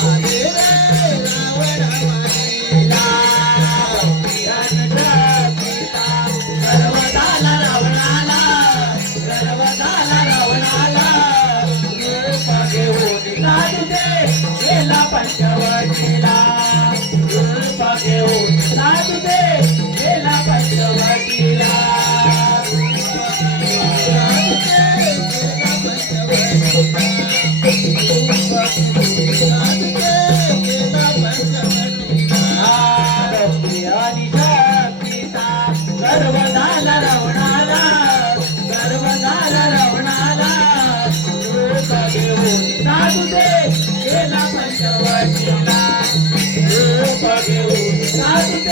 Bye. गेला पंचवटीला. रूप घेऊन साधुते